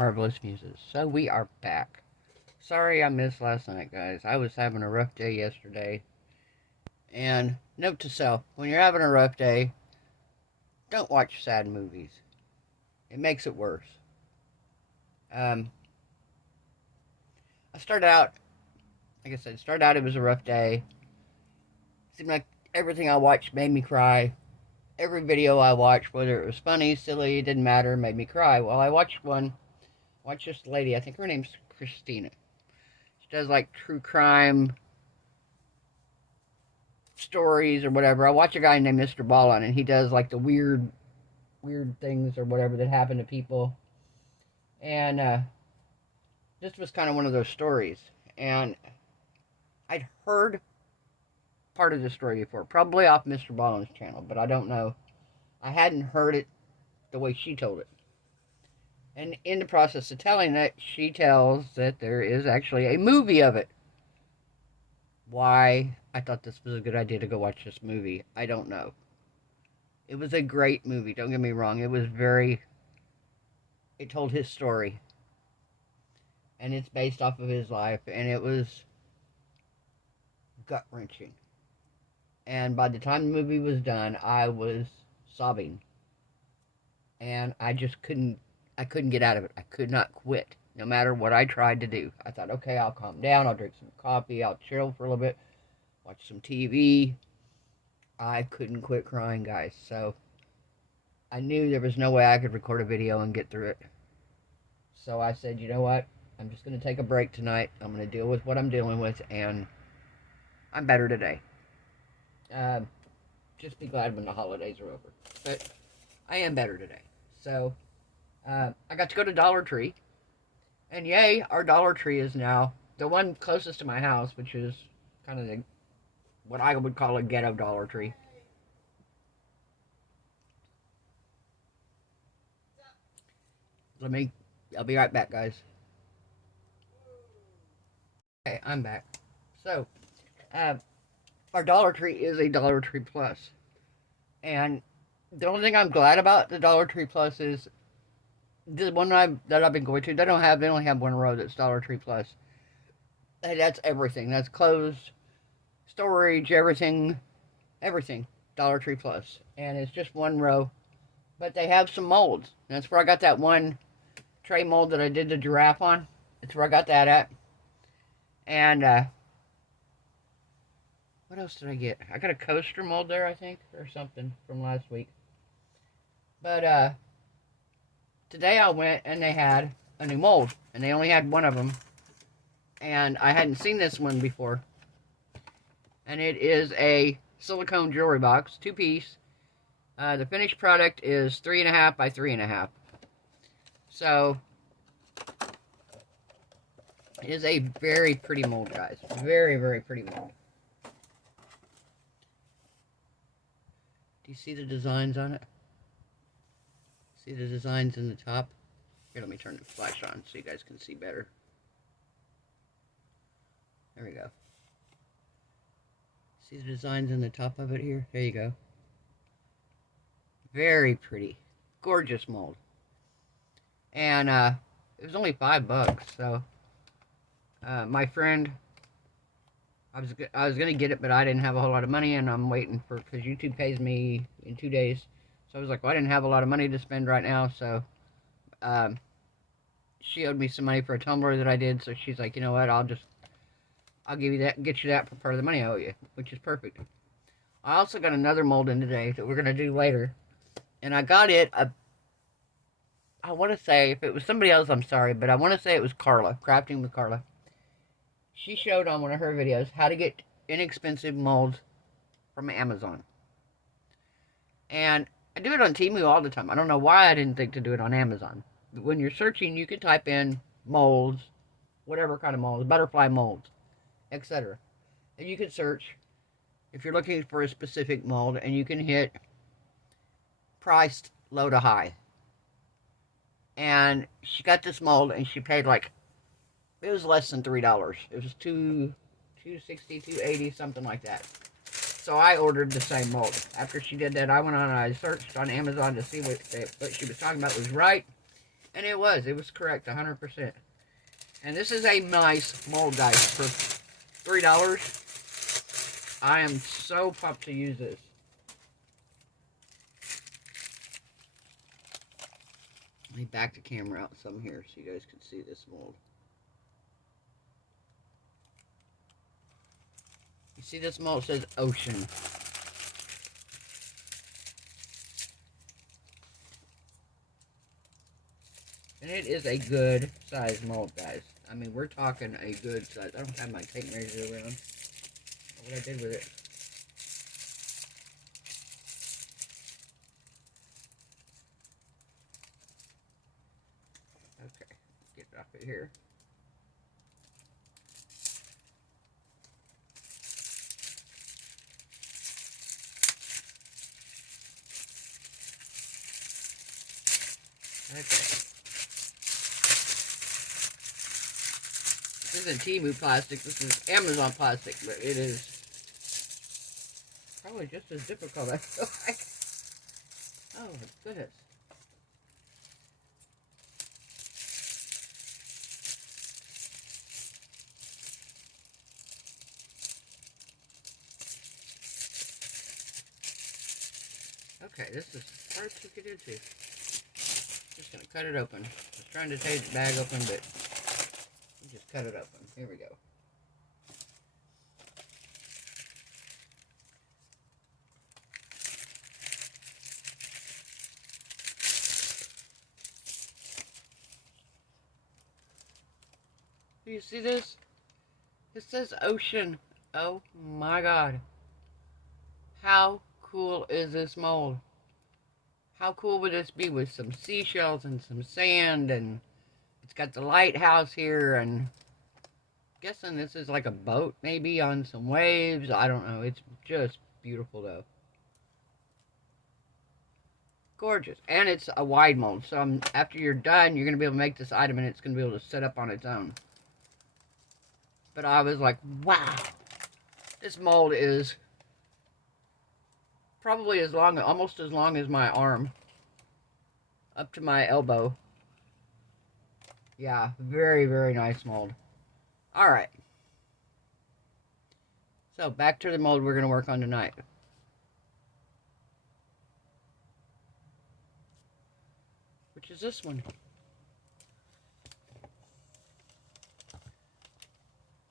Marvelous Muses. So we are back. Sorry I missed last night, guys. I was having a rough day yesterday. And note to self, when you're having a rough day, don't watch sad movies. It makes it worse. I started out, like I said, it was a rough day. Seemed like everything I watched made me cry. Every video I watched, whether it was funny, silly, it didn't matter, made me cry. Well, I watched this lady, I think her name's Christina. She does like true crime stories or whatever. I watch a guy named Mr. Ballin, and he does like the weird things or whatever that happen to people. And this was kind of one of those stories. And I'd heard part of the story before, probably off Mr. Ballin's channel, but I don't know. I hadn't heard it the way she told it. And in the process of telling it, she tells that there is actually a movie of it. Why I thought this was a good idea to go watch this movie, I don't know. It was a great movie, don't get me wrong. It told his story. And it's based off of his life, and it was gut-wrenching. And by the time the movie was done, I was sobbing. And I couldn't get out of it. I could not quit, no matter what I tried to do. I thought, okay, I'll calm down, I'll drink some coffee, I'll chill for a little bit, watch some TV. I couldn't quit crying, guys. So I knew there was no way I could record a video and get through it. So I said, you know what? I'm just going to take a break tonight. I'm going to deal with what I'm dealing with, and I'm better today. Just be glad when the holidays are over. But I am better today. So I got to go to Dollar Tree. And yay, our Dollar Tree is now the one closest to my house, which is kind of what I would call a ghetto Dollar Tree. I'll be right back, guys. Okay, I'm back. So, our Dollar Tree is a Dollar Tree Plus. And the only thing I'm glad about the Dollar Tree Plus is the one that I've been going to, they only have one row that's Dollar Tree Plus. And that's everything. That's clothes, storage, everything, Dollar Tree Plus. And it's just one row. But they have some molds. And that's where I got that one tray mold that I did the giraffe on. That's where I got that at. And, what else did I get? I got a coaster mold there, I think, or something from last week. But, today I went and they had a new mold. And they only had one of them. And I hadn't seen this one before. And it is a silicone jewelry box, 2-piece. The finished product is 3.5 by 3.5. So, it is a very pretty mold, guys. Very, very pretty mold. Do you see the designs on it? See the designs in the top? Here, let me turn the flash on so you guys can see better. There we go. See the designs in the top of it here? There you go. Very pretty. Gorgeous mold. And, it was only $5, so, my friend, I was gonna get it, but I didn't have a whole lot of money, and I'm waiting because YouTube pays me in 2 days, so I was like, well, I didn't have a lot of money to spend right now, so, she owed me some money for a tumbler that I did, so she's like, you know what, I'll give you that, get you that for part of the money I owe you, which is perfect. I also got another mold in today that we're gonna do later, and I got it, I want to say, if it was somebody else, I'm sorry, but I want to say it was Carla, Crafting with Carla. She showed on one of her videos how to get inexpensive molds from Amazon. And I do it on Temu all the time. I don't know why I didn't think to do it on Amazon. But when you're searching, you can type in molds, whatever kind of molds, butterfly molds, etc. And you can search if you're looking for a specific mold, and you can hit priced low to high. And she got this mold, and she paid like, it was less than $3. It was $2.60, $2.80, something like that. So I ordered the same mold. After she did that, I went on and I searched on Amazon to see what she was talking about was right. And it was correct, 100%. And this is a nice mold, guys, for $3. I am so pumped to use this. Let me back the camera out some here so you guys can see this mold. You see this mold? It says ocean. And it is a good size mold, guys. I mean, we're talking a good size. I don't have my tape measure around. What I did with it. Okay, get it off of here. Okay. This isn't Temu plastic, this is Amazon plastic, but it is probably just as difficult, I feel like. Oh my goodness. Okay, this is hard to get into. Just gonna cut it open. I was trying to take the bag open, but just cut it open. Here we go. Do you see this? It says ocean. Oh my God. How cool is this mold? How cool would this be with some seashells and some sand, and it's got the lighthouse here, and I'm guessing this is like a boat maybe on some waves. I don't know. It's just beautiful though. Gorgeous. And it's a wide mold, so after you're done, you're going to be able to make this item and it's going to be able to set up on its own. But I was like, wow. This mold is probably almost as long as my arm, up to my elbow. Yeah, very, very nice mold. Alright. So, back to the mold we're going to work on tonight. Which is this one.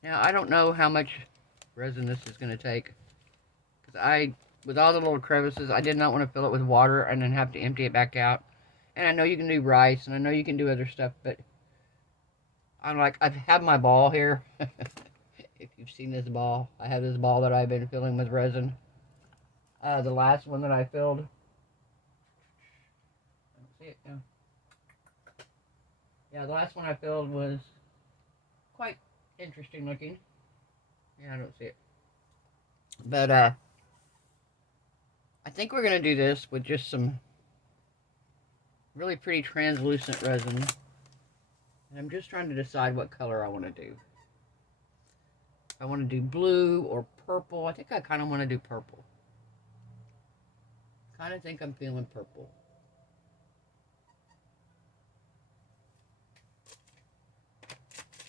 Now, I don't know how much resin this is going to take. Because with all the little crevices, I did not want to fill it with water and then have to empty it back out. And I know you can do rice, and I know you can do other stuff, but I'm like, I have my ball here. If you've seen this ball, I have this ball that I've been filling with resin. The last one that I filled, I don't see it now. Yeah, the last one I filled was quite interesting looking. Yeah, I don't see it. But, I think we're going to do this with just some really pretty translucent resin. And I'm just trying to decide what color I want to do. I want to do blue or purple. I think I kind of want to do purple. Kind of think I'm feeling purple.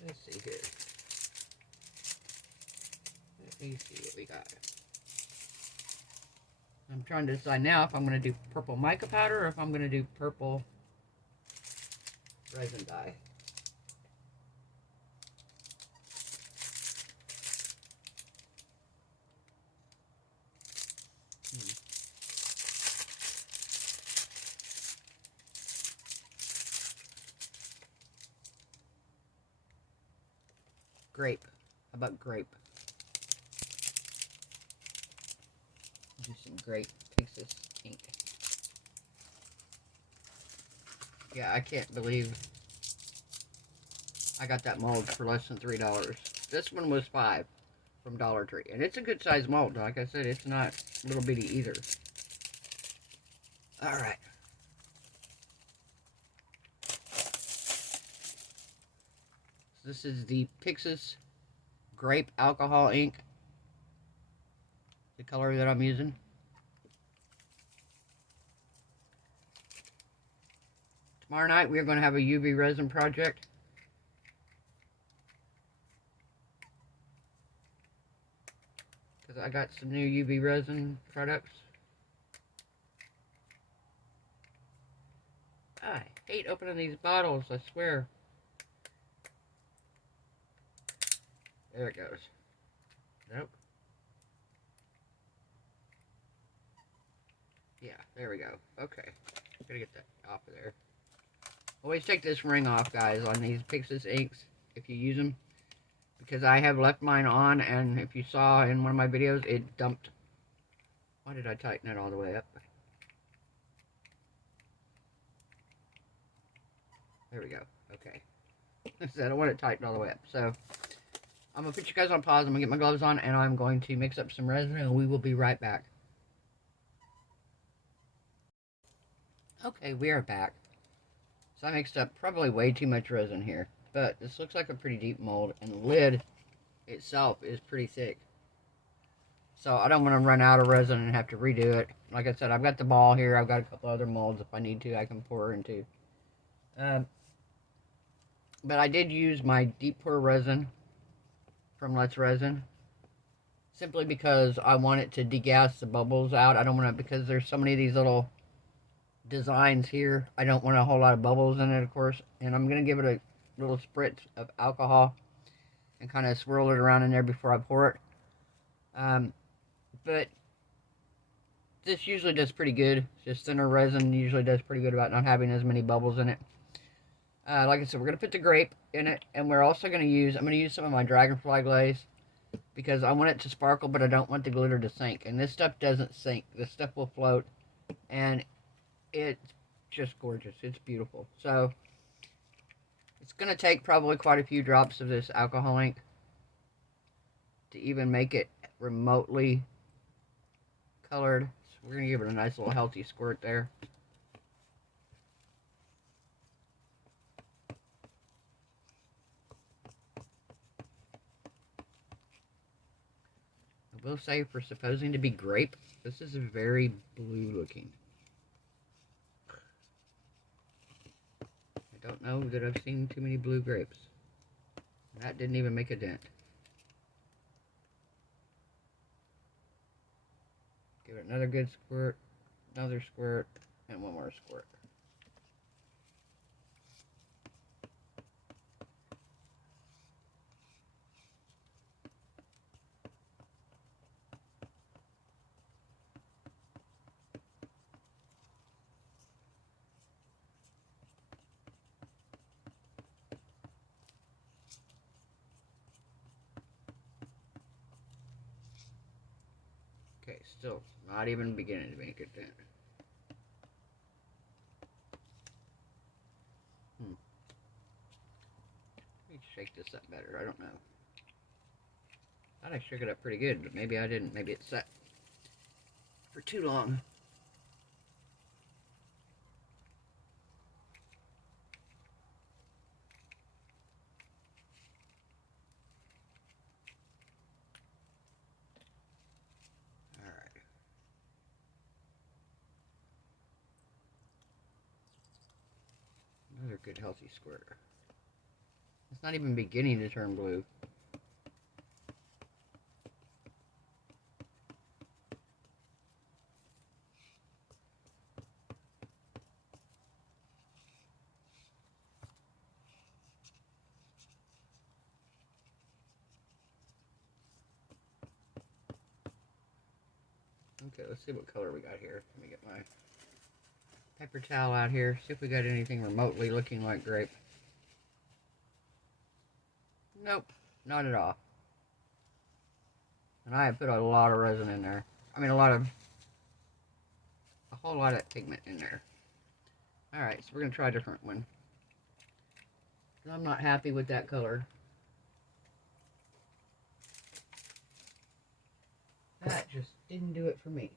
Let's see here. Let me see what we got. I'm trying to decide now if I'm going to do purple mica powder or if I'm going to do purple resin dye. Grape. How about grape? Do some grape Texas ink. Yeah, I can't believe I got that mold for less than $3. This one was $5 from Dollar Tree. And it's a good size mold. Like I said, it's not little bitty either. Alright. This is the Texas Grape Alcohol ink. The color that I'm using. tomorrow night we're going to have a UV resin project. Because I got some new UV resin products. I hate opening these bottles, I swear. There it goes. Nope. Yeah, there we go. Okay. Gotta get that off of there. Always take this ring off, guys, on these Pixis inks if you use them. Because I have left mine on, and if you saw in one of my videos, it dumped. Why did I tighten it all the way up? There we go. Okay. I don't want it tightened all the way up. So, I'm going to put you guys on pause. I'm going to get my gloves on, and I'm going to mix up some resin, and we will be right back. Okay, we are back. So I mixed up probably way too much resin here. But this looks like a pretty deep mold, and the lid itself is pretty thick. So I don't want to run out of resin and have to redo it. Like I said, I've got the ball here. I've got a couple other molds. If I need to, I can pour into. But I did use my deep pour resin from Let's Resin. Simply because I want it to degas the bubbles out. I don't want to, because there's so many of these little designs here. I don't want a whole lot of bubbles in it, of course. And I'm going to give it a little spritz of alcohol and kind of swirl it around in there before I pour it. But this usually does pretty good. Just thinner resin usually does pretty good about not having as many bubbles in it. Like I said, we're going to put the grape in it, and we're also going to use, I'm going to use some of my dragonfly glaze because I want it to sparkle, but I don't want the glitter to sink. And this stuff doesn't sink. This stuff will float, and it's just gorgeous. It's beautiful. So it's going to take probably quite a few drops of this alcohol ink to even make it remotely colored. So we're going to give it a nice little healthy squirt there. I will say, for supposing to be grape, this is very blue looking. I don't know that I've seen too many blue grapes. That didn't even make a dent. Give it another good squirt, another squirt, and one more squirt. Okay, still not even beginning to make a dent. Let me shake this up better. I don't know. I thought I shook it up pretty good, but maybe I didn't. Maybe it sat for too long. Another good healthy squirt. It's not even beginning to turn blue. Okay, let's see what color we got here. Let me get my paper towel out here, see if we got anything remotely looking like grape. Nope, not at all. And I have put a lot of resin in there. I mean, a whole lot of pigment in there. Alright, so we're going to try a different one. I'm not happy with that color. That just didn't do it for me.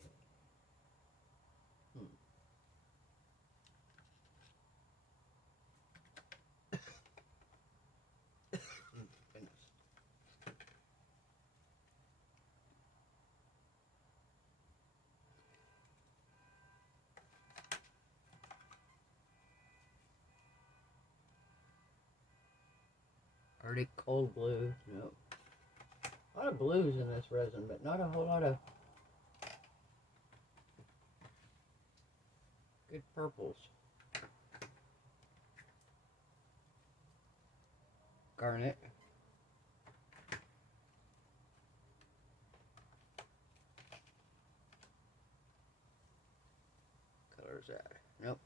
Arctic cold blue. No. A lot of blues in this resin, but not a whole lot of good purples. Garnet. What color is that? Nope.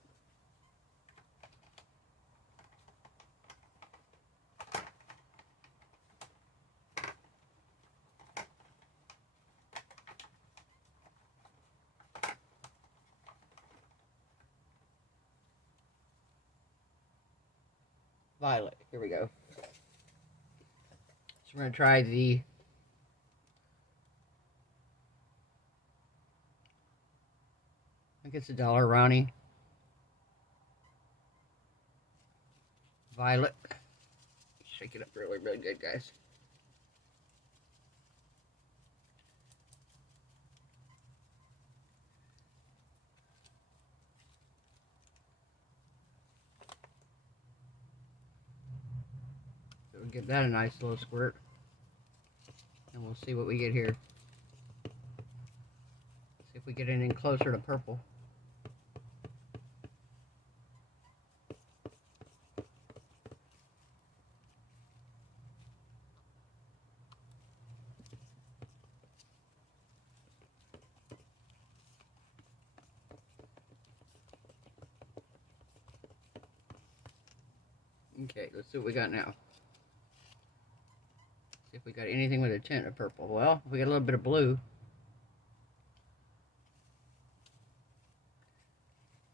Violet. Here we go. So we're going to try the I think it's $1 Ronnie. Violet. Shake it up really, really good, guys. So we'll give that a nice little squirt. And we'll see what we get here. See if we get anything closer to purple. Okay, let's see what we got now. See if we got anything with a tint of purple. Well, we got a little bit of blue.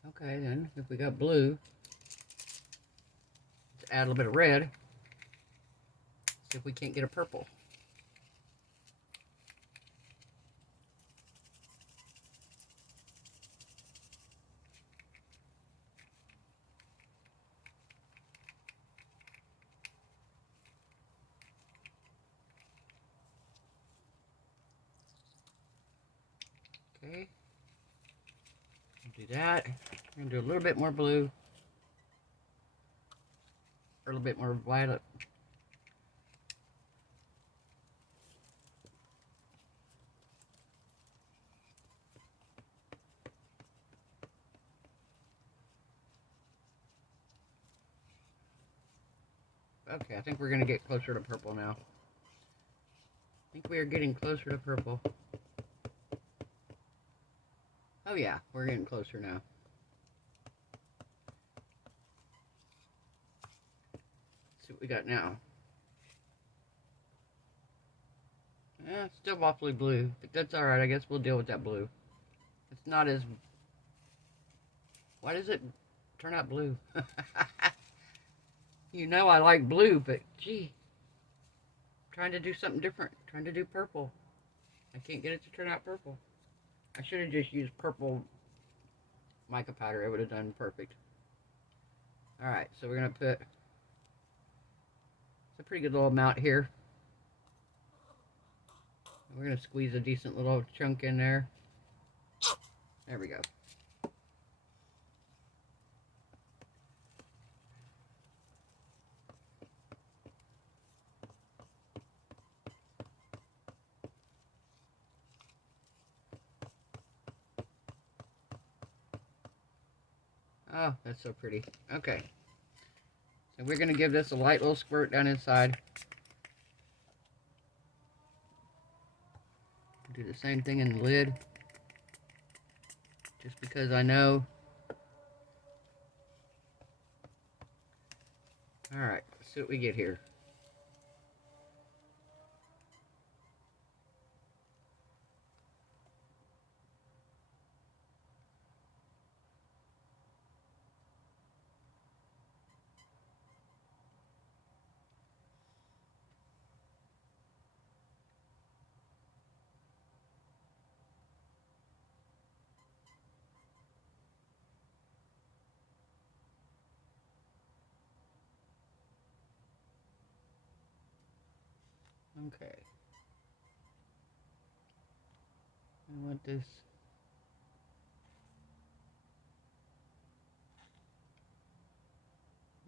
Okay, then, if we got blue, let's add a little bit of red. See if we can't get a purple. Okay, do that. We're going to do a little bit more blue, or a little bit more violet. Okay, I think we're going to get closer to purple now. I think we are getting closer to purple. Oh yeah, we're getting closer now. Let's see what we got now. Yeah, it's still awfully blue, but that's alright. I guess we'll deal with that blue. It's not as... Why does it turn out blue? You know I like blue, but gee. I'm trying to do something different. I'm trying to do purple. I can't get it to turn out purple. I should have just used purple mica powder. It would have done perfect. Alright, so we're going to put... It's a pretty good little amount here. We're going to squeeze a decent little chunk in there. There we go. Oh, that's so pretty. Okay. So we're going to give this a light little squirt down inside. Do the same thing in the lid. Just because I know. Alright, let's see what we get here. Okay. I want this.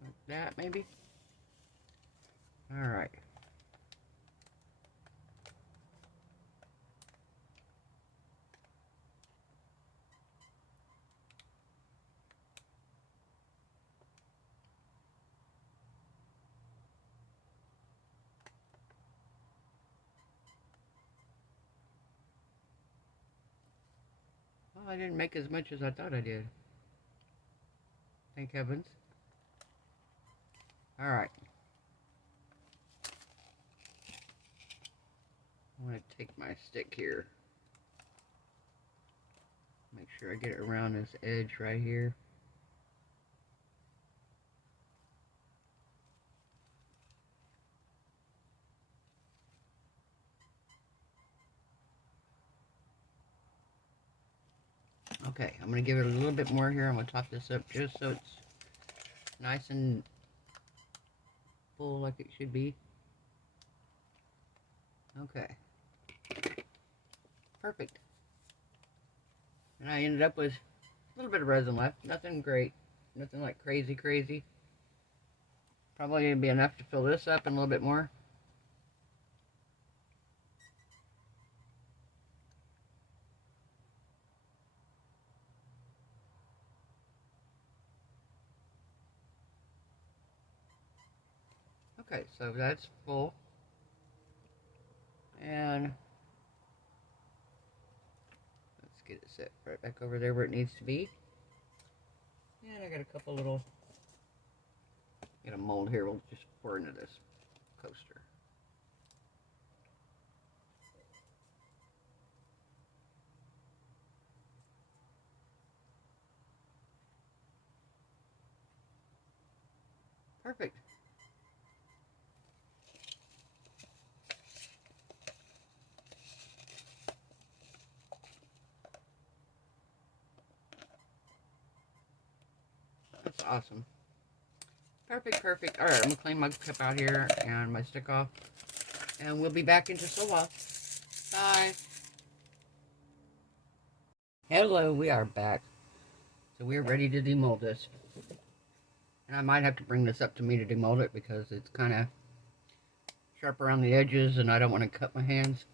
Like that, maybe? All right. Well, I didn't make as much as I thought I did. Thank heavens. All right. I want to take my stick here. Make sure I get it around this edge right here. Okay, I'm going to give it a little bit more here. I'm going to top this up just so it's nice and full like it should be. Okay. Perfect. And I ended up with a little bit of resin left. Nothing great. Nothing like crazy, crazy. Probably going to be enough to fill this up and a little bit more. Okay, so that's full. And let's get it set right back over there where it needs to be. And I got a couple little, got a mold here. We'll just pour into this coaster. Perfect. That's awesome. Perfect, perfect. All right, I'm going to clean my cup out here and my stick off. And we'll be back in just a while. Bye. Hello, we are back. So we're ready to demold this. And I might have to bring this up to me to demold it because it's kind of sharp around the edges and I don't want to cut my hands.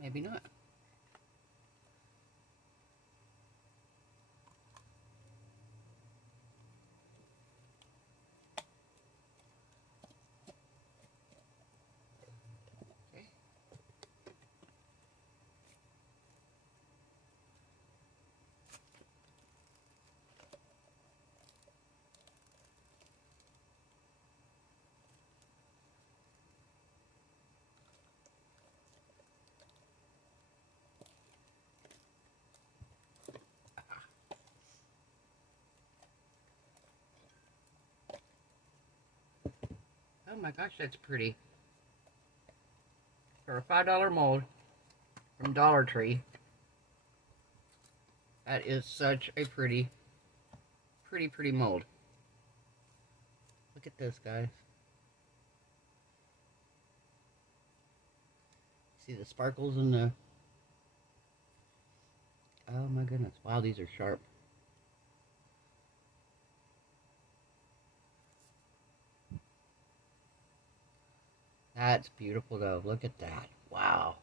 Maybe not. Okay. Oh my gosh, that's pretty. For a $5 mold from Dollar Tree, that is such a pretty mold. Look at this, guys. See the sparkles in the... Oh my goodness. Wow, these are sharp. That's beautiful, though. Look at that. Wow.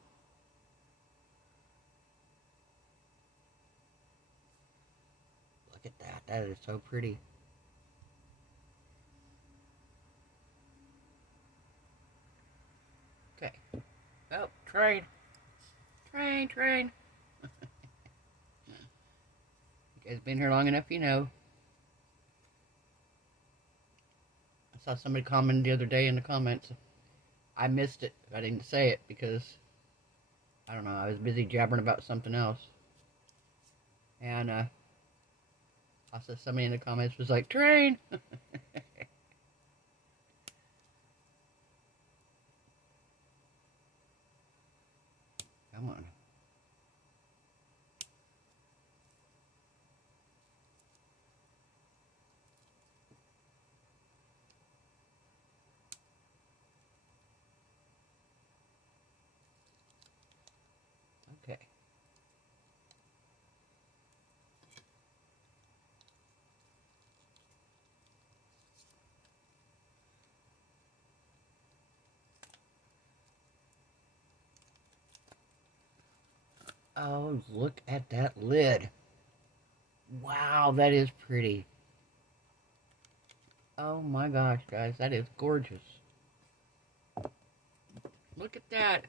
Look at that. That is so pretty. Okay. Oh, train. Train, train. You guys been here long enough, you know. I saw somebody comment the other day in the comments. I missed it. I didn't say it because, I don't know, I was busy jabbering about something else. And, I saw somebody in the comments was like, train! Oh, look at that lid. Wow, that is pretty. Oh my gosh, guys, that is gorgeous. Look at that.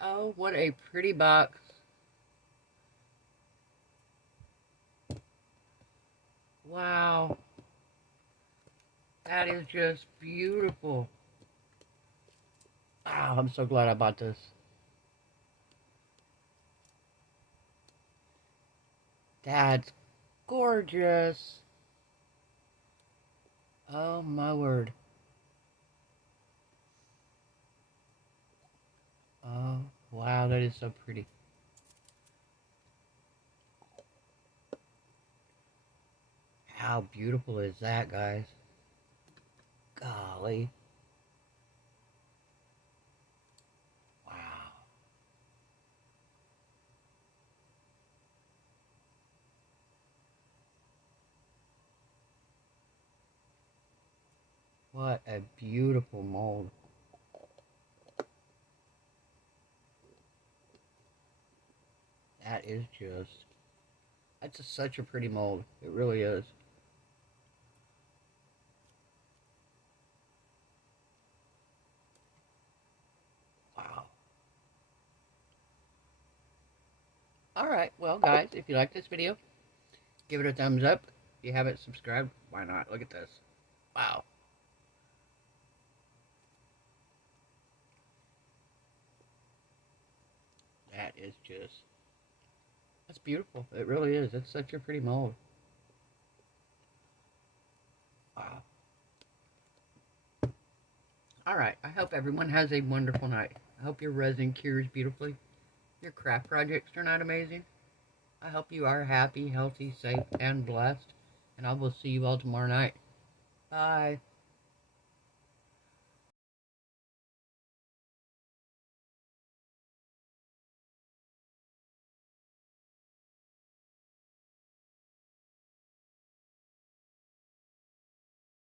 Oh, what a pretty box. Wow. That is just beautiful. Wow, I'm so glad I bought this. That's gorgeous. Oh my word. Oh, wow, that is so pretty. How beautiful is that, guys? Golly. Wow. What a beautiful mold. That is just... That's such a pretty mold. It really is. Wow. Alright, well guys, if you like this video, give it a thumbs up. If you haven't subscribed, why not? Look at this. Wow. That is just... That's beautiful. It really is. It's such a pretty mold. Wow. Alright, I hope everyone has a wonderful night. I hope your resin cures beautifully. Your craft projects turn out amazing. I hope you are happy, healthy, safe, and blessed. And I will see you all tomorrow night. Bye.